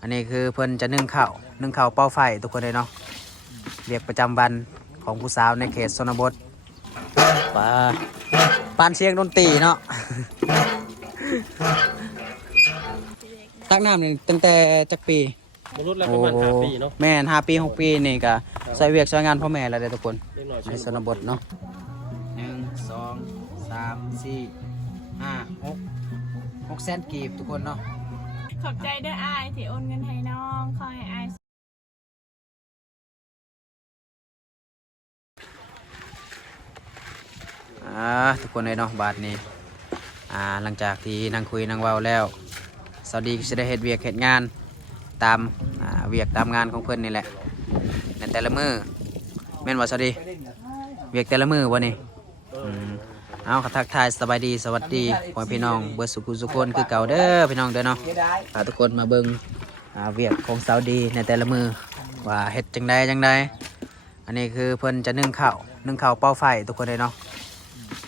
อันนี้คือเพิ่นจะนึ่งข้าวเป้าไฟทุกคนเลยเนาะเรียกประจำวันของผู้สาวในเขตชนบทปานเชียงดนตรีเนาะ ตักน้ำนี่ตั้งแต่จักปีมนุษย์แล้วประมาณ5 ปีเนาะแม่น5 ปี 6 ปีนี่ก็ใส่เวียกใช้งานพ่อแม่แล้วเด้อทุกคนในชนบทเนาะ1 2 3 4 5 6 แสนกีบทุกคนเนาะขอบใจด้วยอายที่โอนเงินให้น้องขอให้อายทุกคนเลยเนาะบาทนี้หลังจากที่นั่งคุยนั่งเว้าแล้วสวัสดีก็จะได้เฮ็ดเวียกเฮ็ดงานตามเวียกตามงานของเพื่อนนี่แหละในแต่ละมือแม่นว่าสวัสดีเวียกแต่ละมือวันนี้เอาทักทายสบายดีสวัสดีพ่อพี่น้องเบิร์สุขุสุคนคือเก่าเด้อพี่น้องเด้อเนาะทุกคนมาเบิ่งเวียกของสาวดีในแต่ละมือว่าเฮ็ดจังใดอันนี้คือเพิ่นจะนึ่งข้าวเป้าไฟทุกคนเลยเนาะ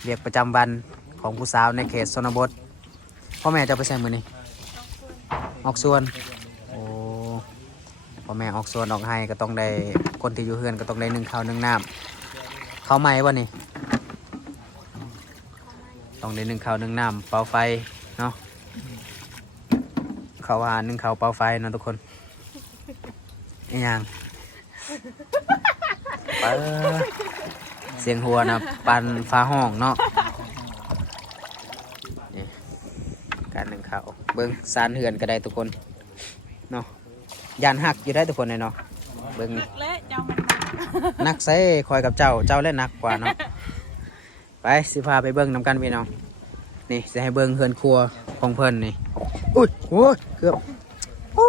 เรียกประจำวันของผู้สาวในเขตชนบทพ่อแม่จะไปใส่มือนี่ออกส่วนโอ้พ่อแม่ออกส่วนออกให้ก็ต้องได้คนที่อยู่เฮือนก็ต้องได้นึ่งข้าวนึ่งน้ำข้าวไหม้วะนี่ต้องได้นึ่งข้าวนึ่งน้ำเป่าไฟเนาะข้าวหานึ่งข้าวเป่าไฟเนาะทุกคนอีหยังเสียงหัวนะปันฟ้าห้องเนาะนี่การนึ่งข้าวเบิ้งซานเหือนก็ได้ทุกคนเนาะยานหักอยู่ได้ทุกคนเลยเนาะเบิ้งนี่นักใส่คอยกับเจ้าเล่นนักกว่าเนาะไปสิพาไปเบิ้งนำกันพี่น้องนี่จะให้เบิ้งเฮือนครัวของเพิ่นนี่อุ้ยโอ้ยเกือบโอ้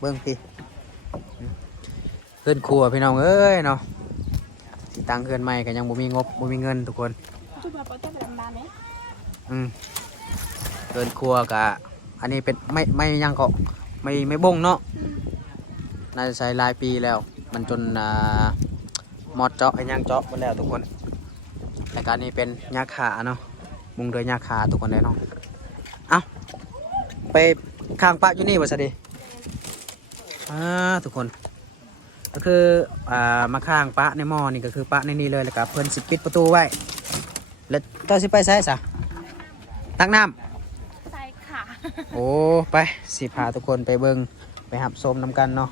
เบิ้งพี่เฮือนครัวพี่น้องเอ้ยเนาะที่ตั้งเฮือนใหม่ก็ยังบ่มีงบบ่มีเงินทุกคนเฮือนครัวกะอันนี้เป็นไม่ยังก็ไม่บ่งเนาะน่าจะใช้หลายปีแล้วมันจนมอดเจาะไอ้ย่างเจาะหมดแล้วทุกคนแต่การนี้เป็นยาขาเนาะมุงโดยยาขาทุกคนเลยเนาะเอาไปข้างปะอยู่นี่วะสวัสดีทุกคนก็คือมาข้างปะในหม้อนี่ก็คือปะในนี่เลยแล้วก็เพิ่นสิปิดประตูไว้แล้วต่อสิไปใส่ซะตักน้ำใส่ค่ะ โอ้ไปสิพาทุกคนไปเบิ่งไปหับชมน้ำกันเนาะ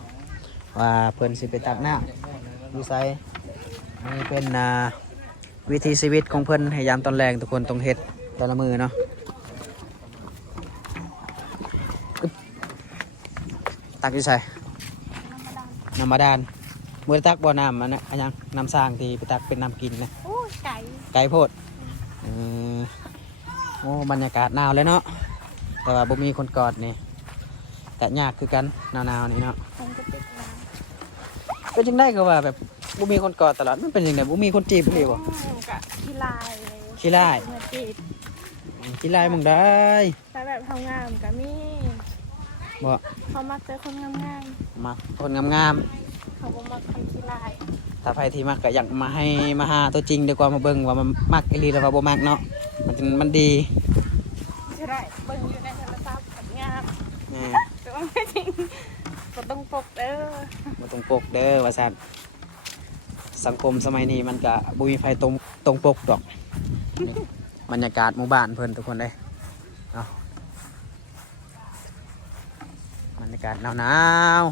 ว่าเพิ่นสิไปตักน้ำดูไซนี่เป็นวิถีชีวิตของเพิ่นให้ยามตอนแรงทุกคนต้องเฮ็ดแต่ละมือเนาะตักอยู่ใส่น้ำมาดานมือตักบ่อน้ำมันนะอันยังน้ำสร้างที่ไปตักเป็นน้ำกินนะโอ้ไก่โพดโอ้บรรยากาศหนาวเลยเนาะแต่ว่าบ่มีคนกอดนี่แต่ยากคือกันหนาวๆนี่เนาะเป็นจังได้ก็ว่าแบบบ่มีคนกอดตลอดมันเป็นยังไงบ่มีคนจีบเลยบ่ขี้ลายขี้ลายมึงได้แต่แบบทำงานกับมี่บ่เขามักเจอคนงามมักคนงามเขาบ่มักคนขี้ลายถ้าใครที่มักก็อยากมาหาตัวจริงดีกว่ามาเบิ่งว่ามันมักอีหลีหรือว่าบ่มักเนาะมันดีใช่ได้เบิ่งอยู่ในโทรศัพท์กับงามแต่ว่าไม่จริงบ่ต้องปกเด้อบ่ต้องปกเด้อว่าซั่นสังคมสมัยนี้มันก็บ่มีไผตรงปกดอกบรรยากาศหมู่บ้านเพิ่นทุกคนเด้เนาะบรรยากาศหนาว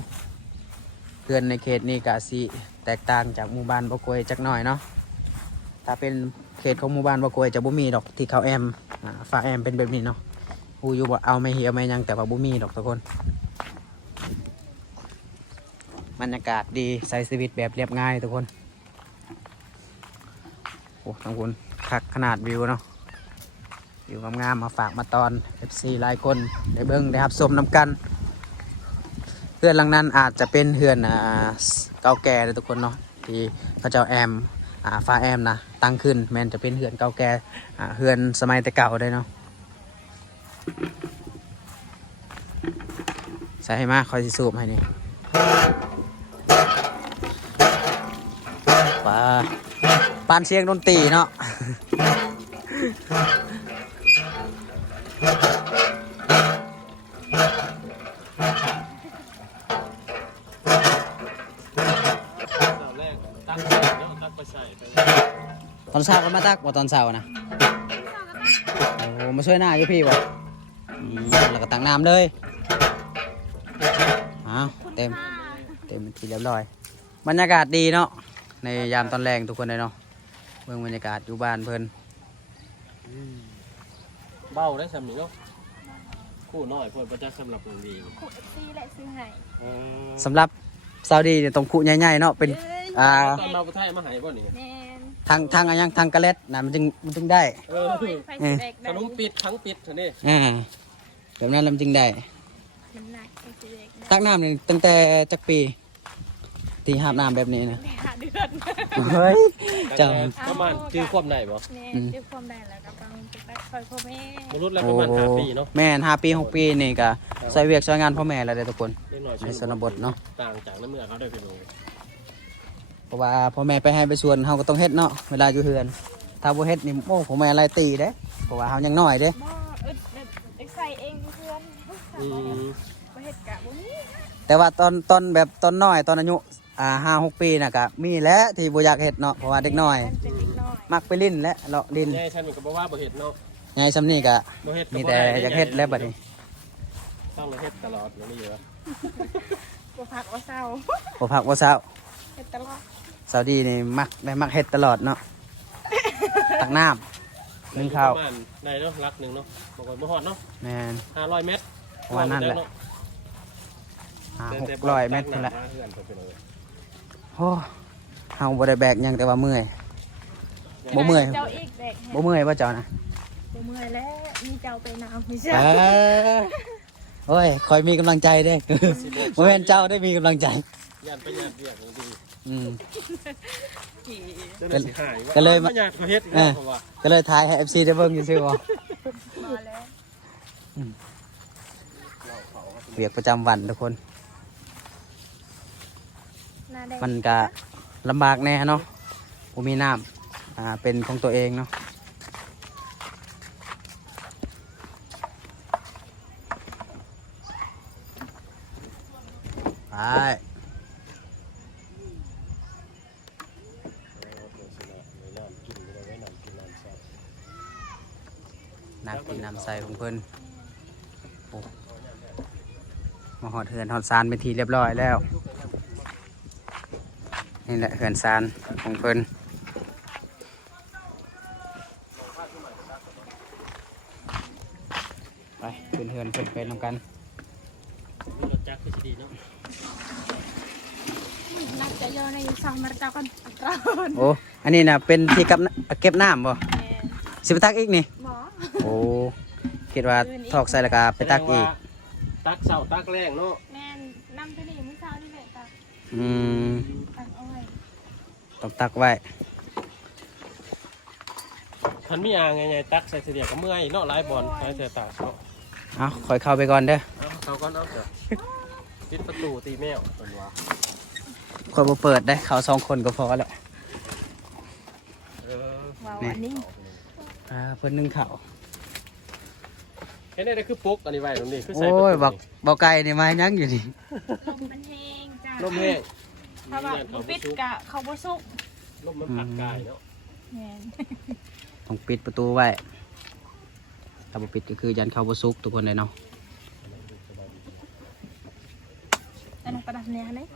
ๆเพื่อนในเขตนี้ก็สิแตกต่างจากหมู่บ้านบ่กวยจักหน่อยเนาะถ้าเป็นเขตของหมู่บ้านบ่กวยจะบ่มีดอกที่เขาแอมฝาแอมเป็นแบบนี้เนาะฮู้อยู่บ่เอาไม่เหี่ยวไม่ยังแต่ว่าบ่มีดอกทุกคนบรรยากาศดีใช้ชีวิตแบบเรียบง่ายทุกคนโอ้ทั้งคนคักขนาดวิวเนาะวิวงามๆมาฝากมาตอน FC หลายคนได้เบิ่งได้รับชมนำกันเฮือนหลังนั้นอาจจะเป็นเฮือนเก่าแก่เลยทุกคนเนาะที่พระเจ้าแอมฟ้าแอมนะตั้งขึ้นแม้นจะเป็นเฮือนเก่าแก่เฮือนสมัยแต่เก่าได้เนาะใส่ให้มากคอยสิสูบให้นี่ปานเชียงดนตรีเนาะ ไปใส่ไป ตอนเช้าก็มาตักบ่ตอนเช้านะโอ้มาช่วยหน้าอยู่พี่บ่แล้วก็ตักน้ำเลยอ้าวเต็มเป็นที่เรียบร้อยบรรยากาศดีเนาะในยามตอนแรงทุกคนเลยเนาะเบิ่งบรรยากาศอยู่บ้านเพิ่น เบ้าได้สำนีเนาะคู่น้อยเพิ่นประจักษ์สำหรับคนดี ขูดซีและซื้อให้ สำหรับซาวดีเนี่ยต้องคุใหญ่ๆเนาะเป็นตอนเราไปไทยมาหายบ่นี่ แม่น ทางอะไรยังทางกระเล็ดนะมันจึงได้ เออ โอ้ยไฟสีแดง ขนมปิดทั้งปิดเท่านี้ แบบนั้นแล้วมันจึงได้ มันหนักไฟสีแดง ตักน้ำนี่ตั้งแต่จักปีตีหาบน้ำแบบนี้นะ ได้หาเดือน เฮ้ยจัง ประมาณจื้อความได้บ่ แม่ด้วยความได้แล้วก็ต้องไปคอยพ่อแม่ มนุษย์แล้วประมาณ5 ปีเนาะ แม่น5 ปี 6 ปีนี่ก็ใส่เวียกใช้งานพ่อแม่แล้วเด้อทุกคน เล็กน้อย ในชนบทเนาะ ต่างจากน้ำเมืองเขาได้ไปดู เพราะว่าพ่อแม่ไปให้ไปสวนเฮาก็ต้องเฮ็ดเนาะเวลาอยู่เฮือนถ้าบ่เฮ็ดนี่โอ้พ่อแม่ไล่ตีเด้เพราะว่าเฮายังน้อยเด้ บ่ใส่เองเพื่อนบ่เฮ็ดกะบ่มี แต่ว่าตอนแบบตอนน้อยตอนอายุ5-6 ปีน่ะก็มีแหละที่บ่อยากเฮ็ดเนาะเพราะว่าเด็กน้อย มันเป็นเด็กน้อย มักไปลิ้นและเลาะลิ้น ยายฉันก็บอกว่าบ่เห็ดเนาะ ไงซำนี้ก็ บ่เห็ด มีแต่อยากเฮ็ดแล้วบัดนี้ ต้องเฮ็ดตลอดนี่เหรอ บ่พักบ่เศร้า บ่พักบ่เช้า เฮ็ดตลอด สาวดีนี่มักเฮ็ดตลอดเนาะ ตักน้ำนึ่งข้าว ประมาณได้เนาะลักหนึ่งเนาะบางคนบ่ฮอดเนาะ แม่น 500 เมตร วันนั้นแหละ 600 เมตรนั่นแหละโอ้เฮาบ่ได้แบกหยังแต่ว่าเมื่อย บ่เมื่อย เจ้าอีกแดก บ่เมื่อยบ่เจ้านะ บ่เมื่อยแล้วมีเจ้าไปน้ำมีเจ้า โอ้ยคอยมีกำลังใจเด้ บ่แม่นเจ้าได้มีกำลังใจ ยันไปยันเรียกบางที อืม เจ้าหน้าที่หายว่า ก็เลยมา อยากเฮ็ดเนาะเพราะว่า ก็เลยถ่ายให้ FC ได้เบิ่งซื่อๆบ่ มาแล้ว เวียกประจำวันทุกคน หน้าแดง มันก็ลำบากแน่เนาะบ่มีน้ำเป็นของตัวเองเนาะไปน้ำกินน้ำใสของเพิ่นโอ้มาหอดเหือนหอดซานเป็นทีเรียบร้อยแล้ว นี่แหละเหือนซานของเพิ่นไปขึ้นเหือนเพิ่นไปนำกัน มีรถจักรคือสิดีเนาะ นักจะโยนในซองมาเจ้ากันก่อน โอ้อันนี้นะเป็นที่เก็บน้ำบ่ แม่ สิไปตักอีกนี่ หมอ โอ้คิดว่าทอกใส่แล้วก็ไปตักอีก ตักเสาตักแรงเนาะ แม่นำไปนี่มื้อเช้านี่แหละตัก อืม ตักเอาไว้ ต้องตักไว้ คันมีอ่างไงตักใส่เสียก็เมื่อยเนาะหลายบอลหลายเสียตากเนาะ เอาคอยเข้าไปก่อนเด้อ เอาเขาก็เอาเถอะปิดประตูตีแมวเป็นว่า คอยบ่เปิดได้เขา2 คนก็พอแล้ว ว้าวอันนี้ เพิ่นนึ่งข้าว แค่นี้ได้คือปุ๊กอันนี้ไว้ตรงนี้คือใส่ โอ้ ประ ย ตู บอกไก่นี่มายังอยู่นี่ ลมมันแห้งจ้า ลมแห้ง ถ้าแบบบ่ปิดกะเขาบ่สุก ลมมันผักกายเนาะ แม่น ต้องปิดประตูไว้ถ้าบ่ปิดก็คือยันเข้าบ่สุกทุกคนเลยเนาะ อันนั้นประดับเนี่ยนี่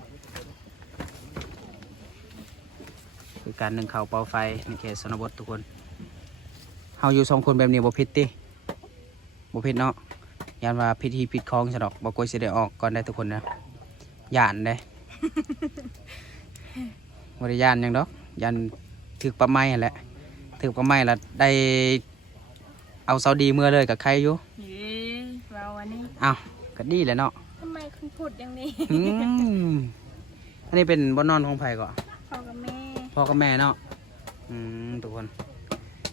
คือการนึ่งข้าวเป่าไฟในเขตชนบททุกคนเฮาอยู่2 คนแบบนี้บ่ผิดติบ่ผิดเนาะยันว่าพิธีผิดของซะดอกบ่กลัวสิได้ออกก่อนได้ทุกคนนะย่านเด้ บ่ได้ย่านหยังดอกย่านถึกปลาไม้นั่นแหละถึกปลาไม้แล้วได้เอาเสาดีเมื่อเลยกับใครอยู่ เย้ว้าวอันนี้ อ้าวก็ดีแหละเนาะ ทำไมคุณพูดอย่างนี้ อืมอันนี้เป็นบ่อนนอนของไผก่อน พ่อกับแม่ พ่อกับแม่เนาะทุกคน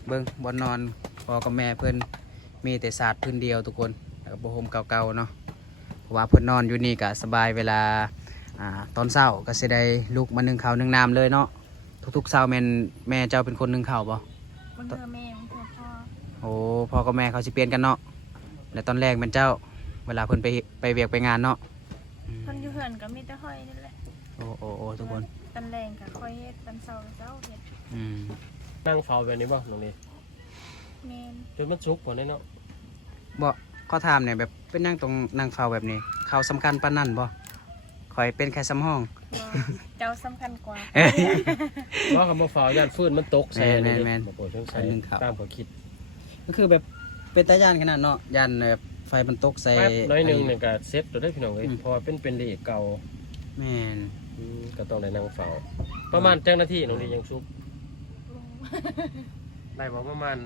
เบิ่งบ่อนนอนพ่อกับแม่เพิ่นมีแต่ศาสตร์พื้นเดียวทุกคนแล้วก็บ่ห่มเก่าๆเนาะเพราะว่าเพิ่นนอนอยู่นี่ก็สบายเวลาตอนเช้าก็สิได้ลุกมานึ่งข้าวนึ่งน้ำเลยเนาะทุกๆเช้าแม่เจ้าเป็นคนนึ่งข้าวบ่ บนเธอแม่บนเธอพ่อ โอ้พ่อกับแม่เขาสิเปลี่ยนกันเนาะแล้วตอนแรกเป็นเจ้า เวลาเพิ่นไปเวียกไปงานเนาะ คนอยู่เหือนก็มีแต่ห้อยนี่แหละ โอ้ทุกคน ตอนแรงก็ค่อยเฮ็ดตอนเช้าเฮ็ด อืม นั่งเฝ้าแบบนี้บ่น้องนี่ แม่น จนมันสุกบ่ได้เนาะ บ่ข้อถามเนี่ยแบบเป็นหยังตรงนั่งเฝ้าแบบนี้เขาสำคัญปานนั้นบ่ข่อยเป็นแค่สำห้อง บ่เจ้าสำคัญกว่า ว่ากับมาเฝ้าย่านฟื้นมันตกใส่ แม่น บ่ปวดเชิงใส่ อันหนึ่งครับ ตามก็คิด ก็คือแบบเป็นตาย่านขนาดเนาะย่านแบบไฟมันตกใส่ แป๊บน้อยหนึงเนี่ยก็เซ็ตตัวได้พี่น้องเอ้ยเพราะว่าเป็นเลขเก่า แม่น ก็ต้องได้นั่งเฝ้าประมาณจังนาทีน้องนี่ยังสุกได้บ่ประมาณ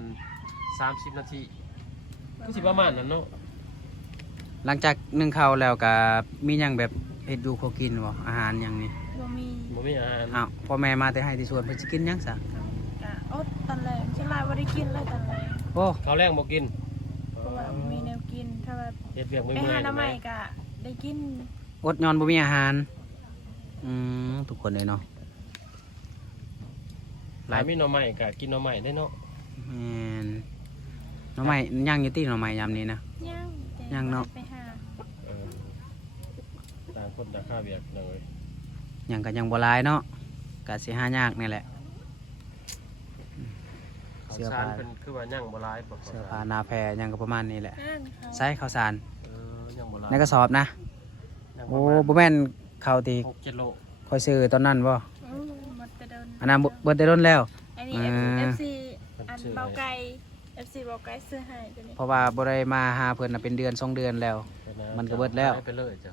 30นาทีก็สิประมาณนั้นเนาะ หลังจากนึ่งข้าวแล้วก็มีหยังแบบเฮ็ดอยู่ขอกินบ่อาหารหยังนี่ บ่มี บ่มีอาหาร อ้าวพ่อแม่มาแต่ให้ที่สวนเพิ่นสิกินหยังซะ ก็อดตอนแรงฉันลายบ่ได้กินเลยตอนแรง โอ้ ข้าวแรงบ่กิน เพราะว่าบ่มีแนวกินถ้าแบบ เฮ็ดเวียก ไป เมื่อ หาย ๆ หน้ำใหม่ นี่ ก็ได้กิน อดนอนบ่มีอาหารทุกคนเลยเนาะ หลายมีหน่อไม้ก็กินหน่อไม้ได้เนาะ แม่นหน่อไม้ย่างอยู่ติหน่อไม้ยามนี้นะ ย่างแต่ ย่างเนาะ ไปหา เออต่างคนต่างค่าเวียกน้องเอ้ย หยังก็ยังบ่หลายเนาะก็สิหายากนี่แหละ ข้าว เสื้อ สา ผ้า รเป็นคือว่าย่างบ่หลายบ่ เสื้อผ้าหน้าแพรหยังก็ประมาณนี้แหละ อ่านเขา ใส่ข้าวสาร ย่างบ่หลาย ในกระสอบนะ ย่าง โอ้ ประมาณ บ่แม่นข้าวที่ 6-7 โล ค่อยซื้อตอนนั้นบ่ หมดแต่เดิน อันนั้นเบิดได้ล้นแล้ว อันนี้ FC อันเบาไก่ FC เบาไก่ซื้อให้ตัวนี้ เพราะว่าบ่ได้มาหาเพิ่นน่ะเป็นเดือน2 เดือนแล้ว มันก็เบิดแล้ว ไปเลยจ้ะ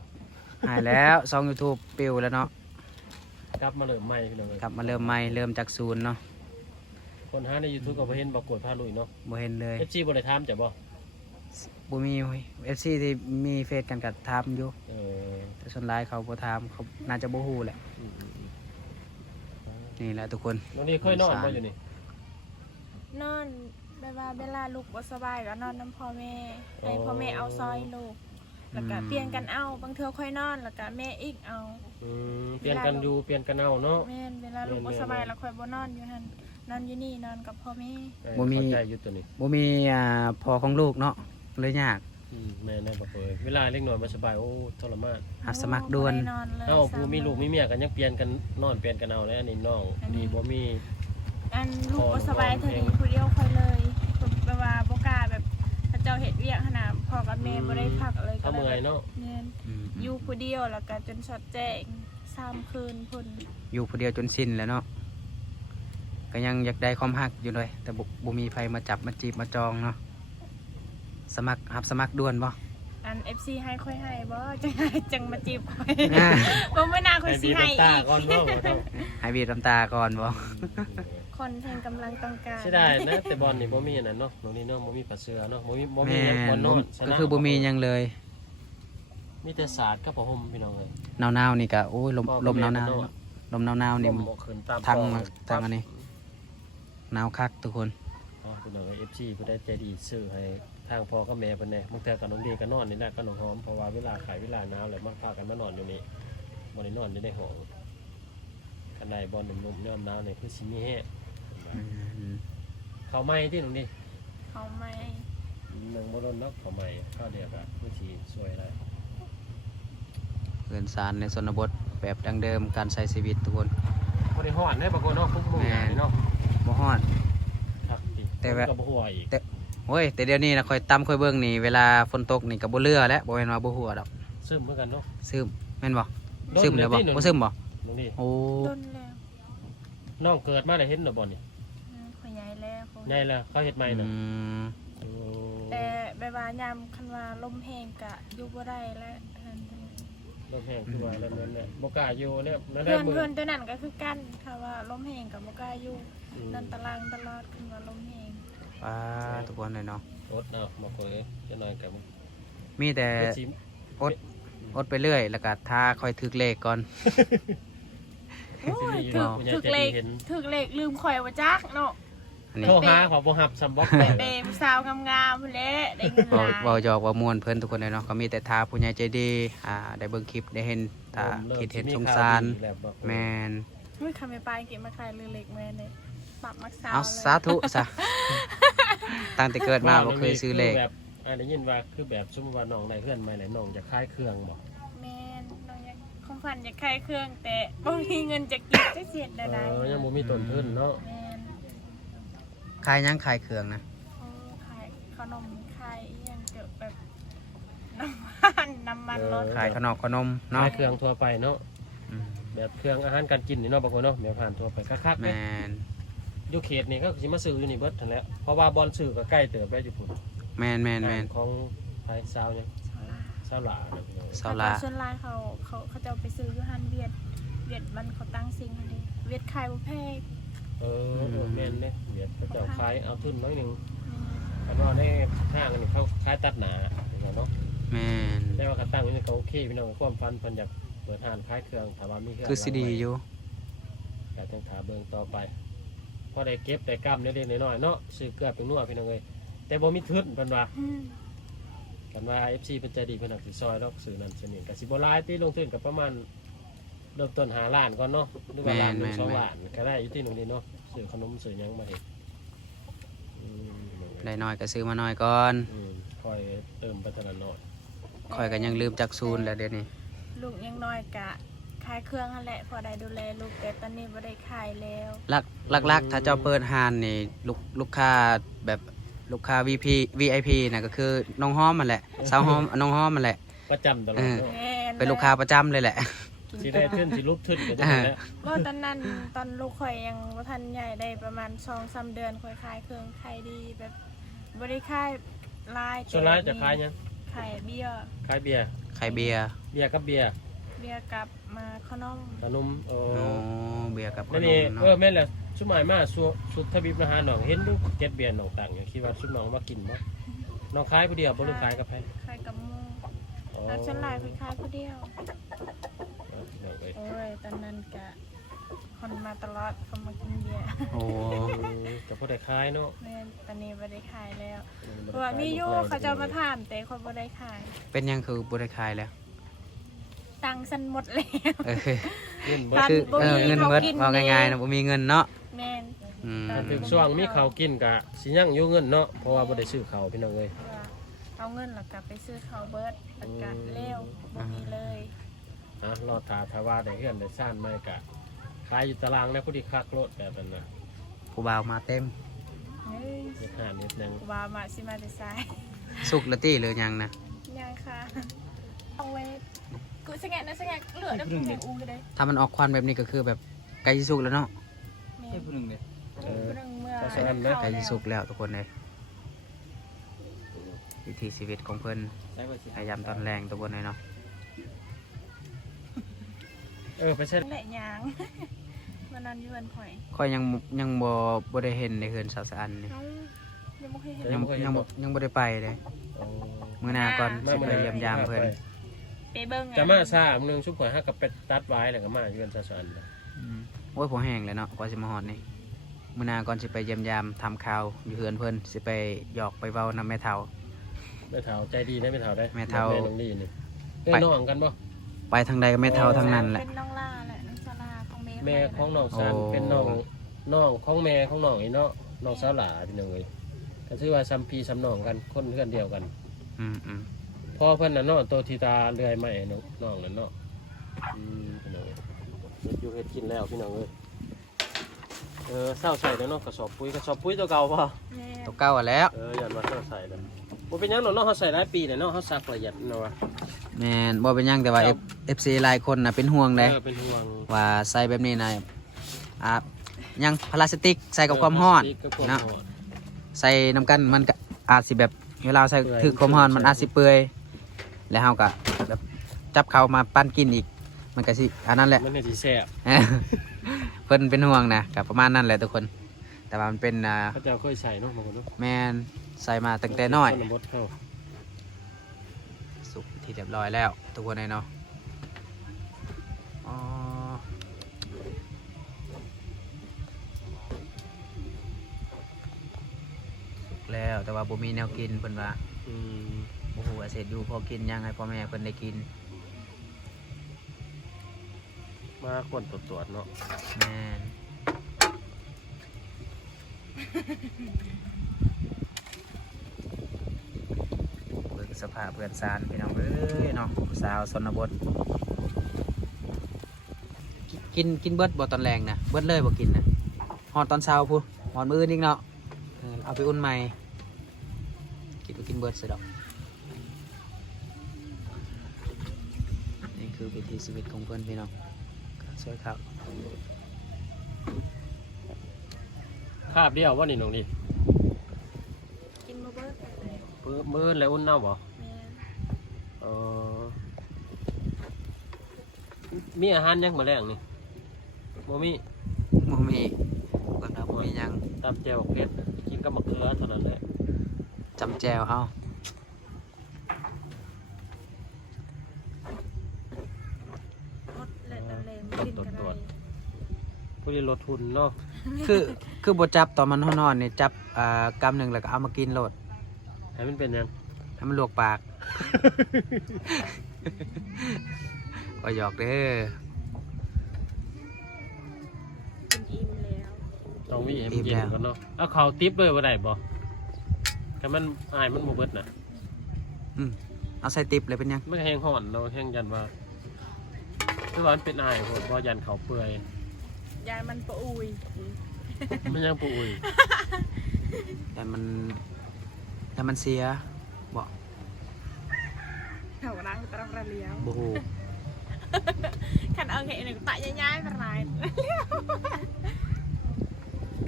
หายแล้วช่อง YouTube ปิวแล้วเนาะ กลับมาเริ่มใหม่พี่น้องเอ้ย กลับมาเริ่มใหม่เริ่มจากศูนย์เนาะ คนหาใน YouTube ก็บ่เห็นบ่กดพาลุยเนาะ บ่เห็นเลย FC บ่ได้ถามจ้ะบ่ บ่มี FC ที่มีเฟซกันก็ถามอยู่ เออ แต่ส่วนหลายเขาบ่ถามเขาน่าจะบ่ฮู้แหละ อืม นี่แหละทุกคน น้องนี่เคยนอนบ่อยู่นี่ นอนแบบว่าเวลาลูกบ่สบายก็นอนน้ำพ่อแม่ให้พ่อแม่เอาซอยลูกแล้วก็เปลี่ยนกันเอาบางเทื่อค่อยนอนแล้วก็แม่อีกเอา เปลี่ยนกันอยู่เปลี่ยนกันเอาเนาะ แม่นเวลาลูกบ่สบายแล้วค่อยบ่นอนอยู่หั่นนอนอยู่นี่นอนกับพ่อแม่ บ่มี เข้าใจอยู่ตัวนี้ บ่มีพ่อของลูกเนาะเลยยาก แม่บ่เคยเวลาเล็กน้อยบ่สบายโอ้ทรมาน หับสมัครด่วน บ่ไอนเลย เอ้าผู้มีลูกมีเมียกันยังเปลี่ยนกันนอนเปลี่ยนกันเอาแล้วอันนี้น้องนี่บ่มี อันลูกบ่สบายเท่านี้ผู้เดียวค่อยเลยแบบว่าบ่กล้าแบบพระเจ้าเฮ็ดเวียกขนาดพ่อกับแม่บ่ได้พักเลย เอาเมื่อยเนาะ แม่นอยู่ผู้เดียวแล้วก็จนสอดแจ้ง3คืนพุ่น อยู่ผู้เดียวจนสิ้นแล้วเนาะก็ยังอยากได้ความฮักอยู่เลยแต่บ่มีไผมาจับมาจีบมาจองเนาะสมัครด่วนบ่ อัน FC ให้ค่อยให้บ่จังมาจีบค่อยบ่มื้อหน้าค่อย ให้ สิ บีบ ให้ น้ำตา อีก ก่อนเนาะ ให้บีบน้ำตาก่อนบ่ คนแทนกำลังต้องการ ใช่ได้นะแต่บอลนี่บ่มีอันนั้นเนาะตรงนี้เนาะบ่มีปลาเสือเนาะบ่มี แม่ หยังบอล น นอน ก็คือบ่มีหยังเลย มีแต่ศาสตร์กับผ้าห่มพี่น้องเอ้ย หนาวๆนี่ก็โอ้ยลมหนาวๆเนาะลมหนาวๆนี่ ลมบ่ขึ้นตาม ทาง คลอ ทางอันนี้ หนาวคักทุกคน พี่น้อง FC ผู้ใดใจดีซื้อให้ทางพ่อกับแม่เพิ่นแน่บางเทื่อก็น้องดีก็นอนนี่แหละก็น้องหอมเพราะว่าเวลาขายเวลาหนาวแล้วมันพากันมานอนอยู่นี่บ่ได้นอนอยู่ในห้องคันใดบ่หนุ่มๆยามหนาวนี่คือสิมีแฮะข้าวไหม้ที่น้องดี เขาไม่ หนึ่งบ่โดนเนาะข้าวไหม้ข้าวเดียวก็คือสิสวยได้ เรือนสารในชนบทแบบดังเดิมการใช้ชีวิตทุกคน บ่ได้ฮ้อนเด้บางคนเนาะพวกมื้อนี่เนาะ บ่ฮอด ครับดิ แต่ว่า ก็บ่ฮู้อีก โอ้ยแต่เดี๋ยวนี้นะค่อยตำค่อยเบิ่งนี่เวลาฝนตกนี่ก็บ่เรือแล้วบ่แม่นว่าบ่หัวดอก ซึมเหมือนกันเนาะ ซึมแม่นบ่ซึมแล้วบ่บ่ซึมบ่ น้องดี โอ้ ต้นแล้ว น้องเกิดมาได้เห็นดอกบ่นี่ ขยายแล้วเขา ไงล่ะเขาเฮ็ดใหม่ อื น่ะ ม แต่แบบว่ายามคันว่าลมแห้งกะอยู่บ่ได้แล้ว ลมแห้งคือว่านั่นนั่นแหละบ่กล้าอยู่เนี่ยนั่นแห เพื่ ละ อน มือ เพื่อนตัวนั้นก็คือกันค่ะว่าลมแห้งกับบ่กล้าอยู่นั่นตารางตลอดคันว่าลมแห้ง ป้าทุกคนเลยเนาะ อดเนาะบ่เคยจะน้อยกัน มีแต่ สิ อดไปเรื่อยแล้วก็ถ้าค่อยถึกเลขก่อน โอ้ย เนาะ ถึกเลขถึกเลขลืมข่อยว่าจักเนาะ อันนี้ โทรหาขอบ่รับซัมบอก ไปเปย์ผู้สาวงามๆพุ่นแหละได้เงินหลาย เว้าหยอกเว้าม่วนเพิ่นทุกคนเลยเนาะก็มีแต่ทาผู้ใหญ่ใจดีได้เบิ่งคลิปได้เห็นถ้าคิดเห็นสงสารแม่น อุ้ยคำไปปลายเก็บมาขายเรือเล็กแม่เนี่ยปรับมักสาว เอาสาธุซะตั้งแต่เกิดมาบ่เคยซื้อเลข แบบได้ยินว่าคือแบบสมมุติว่าน้องได้เพื่อนใหม่แล้วน้องจะคลายเครื่องบ่ แม่นเราอยากของไฟ พันจะคลายเครื่องแต่บ่มีเงินจะกินจะเสียได้ ยังบ่มีต้นทุนเนาะ แม่น ขายหยังขายเครื่องนะ ขายขนมขายอหยังเกี่ยวแบบน้ำมันรถ ขายขนมขนมเนาะ ขายเครื่องทั่วไปเนาะ อืม แบบเครื่องอาหารการกินนี่เนาะบางคนเนาะแม่ผ่านทั่วไปคักๆ แม เด้ น อยู่เขตนี่ก็สิมาซื้ออยู่นี่เบิดนั่นแหละเพราะว่าบอลซื้อก็ใกล้เติบได้อยู่พุ่น แมนแมนแมน ของไทยซาวเนี่ยซาวหลาเนี่ยพี่น้อง เสาลา ส่วนลายเขาจะเอาไปซื้อยูฮันเวียดมันเขาตั้งซิงอันนี้เวียดขายบุฟเฟ่ แม่นเด้เดี๋ยวเขาจะขายเอาทุนน้อยหนึงแต่ว่าในห้างนี่เขาขายตัดหนาเนาะ แมน แต่ว่าเขาตั้งอยู่นี่ก็โอเคพี่น้องความฝันเพิ่นอยากเปิดร้านขายเครื่องถ้าว่ามีเครื่อง คือสิดีอยู่ แต่จังถาเบิ่งต่อไปพอได้เก็บได้กำเล็กๆน้อยๆเนาะซื้อเกลือเป็นนัวพี่น้องเอ้ยแต่บ่มีทุนเพิ่นว่ากันว่า FC เพิ่นใจดีเพิ่นอยากสิซอยดอกซื้อนั่นซื้อนี่ก็สิบ่หลายติลงทุนก็ประมาณเริ่มต้น5ล้านก่อนเนาะหรือว่าล้านหนึ่ง2ล้านก็ได้อยู่ที่ตรงนี้เนาะซื้อขนมซื้อหยังมาเฮ็ด ได้น้อยก็ซื้อมาน้อยก่อน คอยเติมพัฒนาหน่อย ข่อยก็ยังลืมจากศูนย์แล้วเดี๋ยวนี้ ลูกยังน้อยกะขายเครื่องนั่นแหละพอได้ดูแลลูกแต่ตอนนี้ไม่ได้ขายแล้ว ลักถ้าเจ้าเปิดห้านนี่ลูกค้าแบบลูกค้า VIP น่ะก็คือน้องฮ้อมมันแหละสาวฮ้อมน้องฮ้อมมันแหละ ประจำตลอดเนาะ แม่ เป็นลูกค้าประจำเลยแหละ สิได้ขึ้นสิลุกขึ้นก็จะได้แล้ว ก็ตอนนั้นตอนลูกข่อยยังบ่ทันใหญ่ได้ประมาณ 2-3 เดือนข่อยขายเครื่องขายดีแบบบ่ได้ขายลาย ส่วนร้ายจะขายหยัง ขายเบียร์ ขายเบียร์ ขายเบียร์ เบียร์กับเบียร์ เบียร์กับมาขนม ขนมโอ้ โอ้เบียร์กับข นั่น น นี่ มเนาะ แม่นแหละสุหมายมาสุดทบีบนะฮะน้องเห็นดูเก็บเบียร์น้องต่างอย่างคิดว่าสุน้องมากินบ่น้องขายผู้เดียวบ่หรือขายกับไผ ขายกับหมู อ๋อ แล้วฉันลายไปขายผู้เดียว น้องเอ้ย โอ้ยตอนนั้นกะคนมาตลอดเขามากินเบียร์ โอ้ ก็พอได้ขายเนาะ แม่นตอนนี้ไม่ได้ขายแล้วเพราะว่ามีอยู่เขาจะเอามาถามแต่คนไม่ได้ขาย เป็นยังคือบ่ได้ขายแล้ว ตังค์ฉันหมดแล้ว เออ เงินบ่ ตั คือ บ่มี เงิน เขา เบิด กิน ว่าง่ายๆนะบ่มีเงินเนาะ แม่น อืม ถึงช่วงมีข้าวกินก็สิยังอยู่เงินเนาะเพราะว่าบ่ได้ซื้อข้าวพี่น้องเอ้ย ว่าเอาเงินแล้วกลับไปซื้อข้าวเบิร์ดแล้วก็เลี้ยวบ่มีเลย รอถ้าว่าได้เฮือนได้ซ่านมาก็ขายอยู่ตารางแล้วผู้ที่คักรถแบบนั้นน่ะ ผู้บ่าวมาเต็ม เฮ้ย เฮ็ดหานิดนึง ว่ามาสิมาแต่ซ้าย สุกละตี้หรือยังนะ ยังค่ะเอาไว้กูสแกนนะสแกนเหลือได้คุณเห็นอูเลย ถ้ามันออกควันแบบนี้ก็คือแบบใกล้สิสุกแล้วเนาะ แม่นผู้หนึ่งเมื่อ ใกล้สิสุกแล้วทุกคนเลยวิถีชีวิตของเพิ่นพยายามตอนแรงทุกคนเลยเนาะ ไปใช่ แหละยาง มานอนอยู่วันหอย ค่อยยังบ่ได้เห็นในเฮือนสาวสะอันนี่ เอ้ายังไม่เคยเห็น ยังบ่ได้ไปเลยมื้อหน้าก่อนสิไปเยี่ยมยามเพิ่น ไปเบิ้ง จะมาซ่ามื้อนึงชุบข่อยฮักกับเป็ดตัดไว้แล้วก็มาอยู่กันซะส่วน โอ้ยผมแห้งเลยเนาะกว่าสิมาฮอดนี่มื้อหน้าก่อนสิไปเยี่ยมยามทำข่าวอยู่เฮือนเพิ่นสิไปหยอกไปเว้านำแม่เฒ่า แม่เฒ่าใจดีได้แม่เฒ่าได้ แม่เฒ่า แม่น้องดีนี่น้องกันบ่ ไปทางใดก็แม่เฒ่าทางนั้นแหละ เป็นน้องล่าแหละน้องซาลาของเมย์ แม่ของน้องซันเป็นน้องของแม่ของน้องอีเนาะน้องสาวหลาพี่น้องเอ้ยก็ถือว่าซ้ำพี่ซ้ำน้องกันคนเพื่อนเดียวกัน อืม พ่อเพิ่นน่ะเนาะตัวทีตาเลื่อยไม้น้องนั่นเนาะพี่น้องเอ้ยเฮ็ดอยู่เฮ็ดกินแล้วพี่น้องเอ้ยเศร้าใส่แล้วเนาะกระสอบปุ๋ยตัวเก่าป่ะ แม่ ตัวเก่าอะแล้ว อย่ามาเศร้าใส่แล้วบ่เป็นหยังเนาะเฮาใส่หลายปีแล้วเนาะเฮาซักละเอียดเนาะว่า แม่นบ่เป็นหยังแต่ว่า FC หลายคนน่ะเป็นห่วงเด้ เป็นห่วง ว่าใส่แบบนี้น่ะยังพลาสติกใส่กับความร้อนเนาะใส่น้ำกันมันก็อาจสิแบบเวลาใส่ถึกความร้อนมันอาจสิเปื่อยแล้วเฮาก็แบบจับเขามาปั้นกินอีกมันก็สิอันนั้นแหละ มันสิแซ่บ เพิ่นเป็นห่วงนะกับประมาณนั้นแหละทุกคน แต่ว่ามันเป็นเขาจะเคยใส่เนาะบางคนเนาะ แมนใส่มาตั้งแต่น้อย ชนบทเข้า สุกที่เรียบร้อยแล้ว ทุกคนเลยเนาะอ๋อสุกแล้วแต่ว่าบ่มีแนวกินเพิ่นว่าบ่ฮู้ว่าเสร็จอยู่พอกินยังให้พ่อแม่เพิ่นได้กิน มาคนตรวจเนาะ แม่นเบิ่งสภาพเพื่อนซานพี่น้องเอ้ยเนาะสาวชนบท กินเบิดบ่ตอนแรงนะเบิดเลยบ่กินนะฮอดตอนเช้าพูดฮอดมื้ออีกเนาะเอาไปอุ่นใหม่กินเบิดซะดอกนี่คือวิถีชีวิตของเพิ่นพี่น้องสวยครับ คาบเดียวว่านี่น้องนี่ กินมาเบิดเลย มื้อแล้วอุ่นเน่าบ่ แม่ เออมีอาหารยังมาแรงนี่บ่มี บ่มีเพิ่นว่าบ่มีหยัง ตำแจ่วเผ็ดกินกับมะเขือเท่านั้นแหละ จำแจวเอา หมดและตะเลงกินกันได้ ผู้ที่ลดทุนเนาะ คือบ่จับตอนมันนอนนี่จับกำหนึงแล้วก็เอามากินโลด ให้มันเป็นหยัง ให้มันลวกปาก ก็หยอกเด้อ กินอิ่มแล้ว ต้องมีให้มันกินก่อนเนาะเอาข้าวติ๊บเลยบ่ได้บ่แต่มันอายมันบ่เบิดน่ะ เอาใส่ติบเลยเป็นยัง มันแห้งห่อนเนาะแห้งยันว่าคือว่ามันเป็นอายโพดบ่ยันเขาเปื่อย ยายมันปะอุย มันยังปุ้ย แต่มันเสียบ่ เท่านั้นตรงระเลียว บ่ฮู้ ขันเอาแค่หนึ่งตะย้ายๆเป็นไร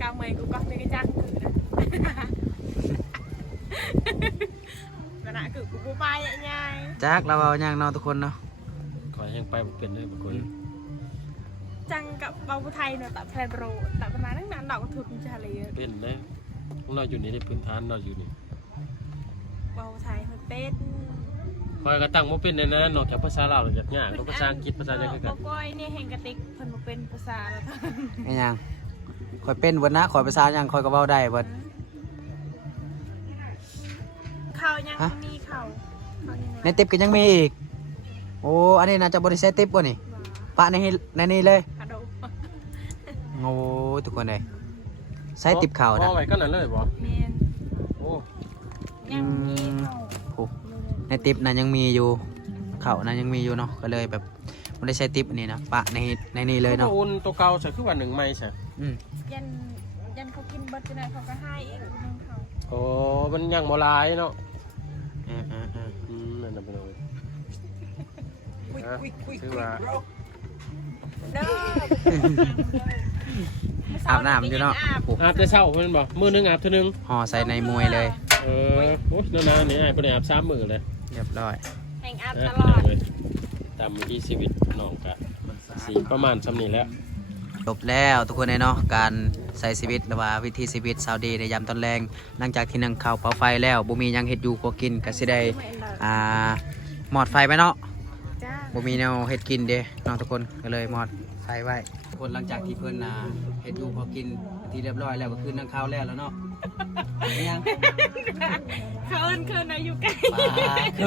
กาวเมย์กูก็ไม่ได้จังคือนะขณะคือกูไปย้าย จักเราเอาหยังเนาะทุกคนเนาะ ขอแห้งไปบ่เป็นเลยบ่คุย จังกับเบาไทยเนาะแต่แพลนโรแต่ประมาณนั้นนานดอกทุนจะอะไรเยอะ เป็นนะพวกเราอยู่นี่ในพื้นฐานเราอยู่นี่ เบาไทยมันเป็น คอยก็ตั้งบ่เป็นในนั้นนอกจากภาษาลาวแล้วยากๆก็ภาษาอังกฤษภาษาจังคือกัน ก้อยเนี่ยแห่งกระติกเพิ่นมาเป็นภาษาแล้วท่าน ไอ้หยังข่อยเป็นเบิดนะข่อยภาษาหยังข่อยก็เว้าได้เบิด เขายังมีเขายัง ในติบก็ยังมีอีกโอ้อันนี้น่าจะบ่ได้ใส่ติบบ่นี่ปะในนี่เลย ฮัลโหล โอ้ยทุกคนเลยใส่ติบข้าว พ นะ อไว้ก็นั่นเลยบ่ เมน โอ้ ยังมีเขา โอ้ในติบนั้นยังมีอยู่ข้าวนั้นยังมีอยู่เนาะก็เลยแบบบ่ได้ใส่ติบอันนี้นะปะในนี่เลยเนาะ อุ่นตัวเก่าใส่คือว่า1ไม้ใช่ ยันเขากินเบิร์ดจะได้เขาก็ให้เองนึงเขา โอ้มันยังบ่หลายเนาะ อืม นั่นน่ะเป็นเลยคือว่า เด้อ อาบน้ำอยู่เนาะโอ้ อาบแต่เช้าเพิ่นบ่มื้อนึงอาบเทื่อนึง ห่อใส่ในมวยเลย โอ้ยนานๆนี่อ้ายเพิ่นอาบ3มื้อเลย เรียบร้อย แห่งอาบ นะ ตลอด ตามวิถีชีวิตน้องก็สีประมาณซำนี้แหล้ว จบแล้วทุกคนเลยเนาะการใช้ชีวิตหรือว่าวิถีชีวิตชาวดีในยามตอนแรงหลังจากที่นั่งข้าวเผาไฟแล้วบ่มีหยังเฮ็ดอยู่ก็กินก็สิได้หมอดไฟไปเนาะ จ้า บ่มีแนวเฮ็ดกินเด้เนาะทุกคนก็เลยหมอดไฟไว้ทุกคนหลังจากที่เพิ่นเฮ็ดอยู่พอกินที่เรียบร้อยแล้วก็คือนั่งข้าวแล้วเนาะเป็นยัง เขาเอิ้นคืนอายุใกล้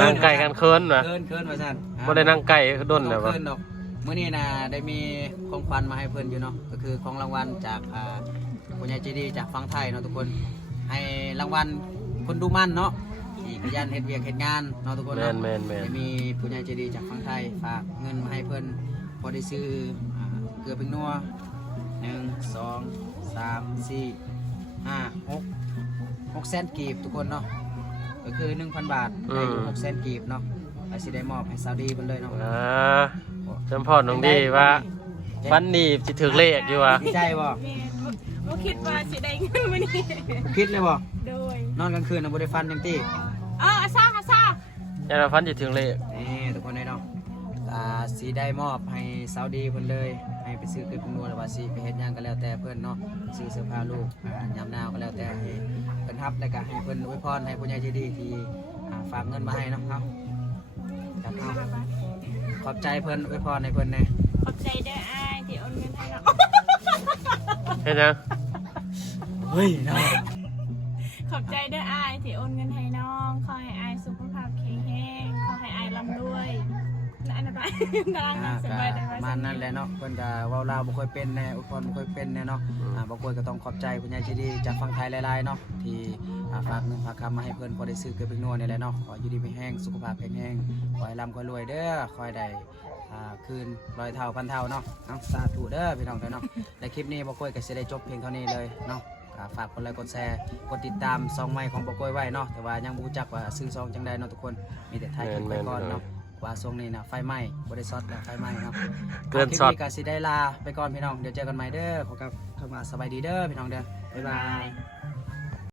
นั่งไก่กันเคินนะ เคินว่าซั่น บ่ได้นั่งไก่ด้น เล เลย ยวะ เคินดอกมื้อนี้น่ะได้มีของขวัญมาให้เพิ่นอยู่เนาะก็คือของรางวัลจากผู้ใหญ่ใจดีจากฝั่งไทยเนาะทุกคนให้รางวัลคนดูมั่นเนาะที่ขยันเฮ็ดเวียกเฮ็ดงานเนาะทุกคน แม เนาะ นแมนแมน ได้มีผู้ใหญ่ใจดีจากฝั่งไทยฝากเงินมาให้เพิ่นพอได้ซื้อเกลือพริกนัว1 2 3 4 5 6แสนกีบทุกคนเนาะก็คือ 1,000 บาทได้อยู่6แสนกีบเนาะก็สิได้มอบให้ซาวดีเพิ่นเลยเนาะ จำพ่อน้องดีว่าฟันนี่สิถึกเลขอยู่วะ ดีใจบ่ แม่บ่คิดว่าสิได้เงินมื้อนี้ คิดเลยบ่ โดย นอนกลางคืนน่ะบ่ได้ฟันจังตี้ อาซ่าอาซ่า ยันว่าฟันสิถึงเลข นี่ทุกคนได้เนาะสิได้มอบให้ซาวดีเพิ่นเลย ให้ไปซื้อเกลือพริกนัวหรือว่าสิไปเฮ็ดหยังก็แล้วแต่เพิ่นเนาะซื้อเสื้อผ้าลูกยามหนาวก็แล้วแต่ให้เพิ่นรับแล้วก็ให้เพิ่นอวยพรให้ผู้ใหญ่ใจดีที่ฝากเงินมาให้เนาะครับจับเอาขอบใจเพิ่นอวยพรให้เพิ่นแน่ ขอบใจเด้ออ้ายที่โอนเงินให้เรา เห็นยัง เฮ้ยเนาะ ขอบใจเด้ออ้ายที่โอนเงินให้น้องขอให้อ้ายสุขภาพแข็งแรงขอให้อ้ายร่ำรวยและอันดับ ไปกำลังนั่งส ก็ บายได้ ประมาณนั้นแหละเนาะเพิ่นก็เว้าลาวบ่ค่อยเป็นแน่อุปกรณ์บ่ค่อยเป็นแน่เนาะบ่ค่อยก็ต้องขอบใจผู้ใหญ่ใจดีจากฝั่งไทยหลายๆเนาะที่ฝากเงินฝากคำมาให้เพิ่นพอได้ซื้อเกลือพริกนัวนี่แหละเนาะขออยู่ดีมีแห้งสุขภาพแข็งแรงขอให้ร่ำขอให้รวยเด้อขอให้ได้คืน100 เท่าพันเท่าเนาะสาธุเด้อพี่น้องเด้อเนาะและคลิปนี้บ่ค่อยก็สิได้จบเพียงเท่านี้เลยเนาะฝากกดไลค์กดแชร์กดติดตามซองใหม่ของบ่ค่อยไว้เนาะแต่ว่ายังบ่รู้จักว่าซื้อซองจังไดเนาะทุกคนมีแต่ถ่ายคลิปไปก่อนเนาะว่าช่วงนี้นะไฟไหม้บริษัทแล้วไฟไหม้เนาะ เกินช็อต คลิปนี้ก็สิได้ลาไปก่อนพี่น้องเดี๋ยวเจอกันใหม่เด้อขอกลับเข้ามาสบายดีเด้อพี่น้องเด้อบ๊ายบาย